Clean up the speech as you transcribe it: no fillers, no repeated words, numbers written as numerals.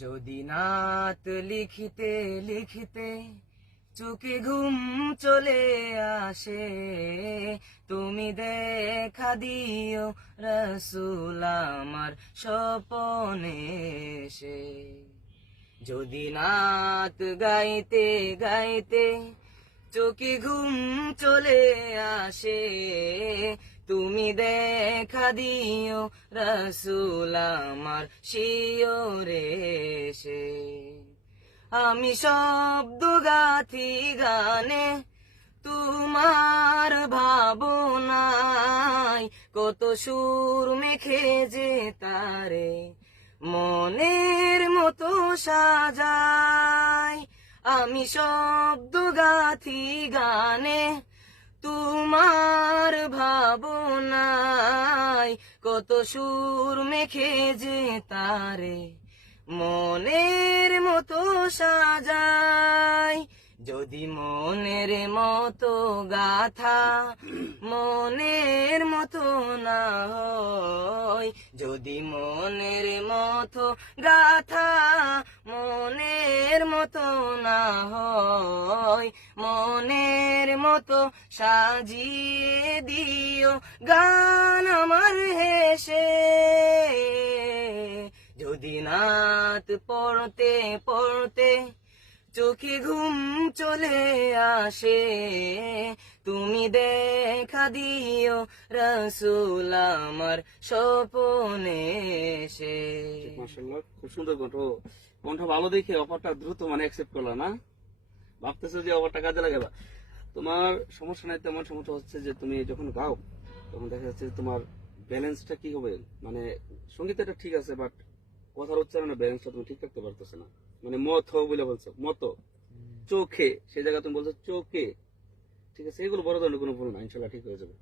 যদি নাত লিখিতে লিখিতে চোখে ঘুম চলে আসে, তুমি দেখা দিও রসুল আমার স্বপনে এসে। যদি নাত গাইতে গাইতে চোখে ঘুম চলে আসে, তুমি দেখা দিও রসুল আমার শিওরে এসে। আমি শব্দ গাথি গানে তোমার ভাবনায়, কত সুর মেখে যে তারে মনের মতো সাজাই। আমি শব্দ গাথি গানে তোমার ভাবনায়, কত সুর মেখে যে তারে মনের মতো সাজাই। যদি মনের মতো গাথা মনের মতো না হয়, যদি মনের মতো গাথা মনের মতো না হয়, মনের মতো সাজিয়ে দিও গান আমার হেসে। যদি নাত পড়তে পড়তে চোখে ঘুম চলে আসে, তুমি দেখা দিও রসুল আমার স্বপনে এসে। মাশাআল্লাহ, খুব সুন্দর কণ্ঠ। কণ্ঠ ভালো দেখে অফারটা দ্রুত অ্যাকসেপ্ট করলা না? ভাবতেছো যে অফারটা কাজে লাগাবা। তোমার সমস্যা নাই, তেমন সমস্যা হচ্ছে যে তুমি যখন গাও তখন দেখা যাচ্ছে যে তোমার ব্যালেন্সটা কি হবে, সঙ্গীতটা ঠিক আছে বাট কথার উচ্চারণে ব্যালেন্সটা তুমি ঠিক রাখতে পারতেছো না। মত বলে বলছো মতো, চোখে সেই জায়গায় তুমি বলছো চোখে, ঠিক আছে? এগুলো বড় ধরনের কোনো ভুল না, ইনশাল্লাহ ঠিক হয়ে যাবে।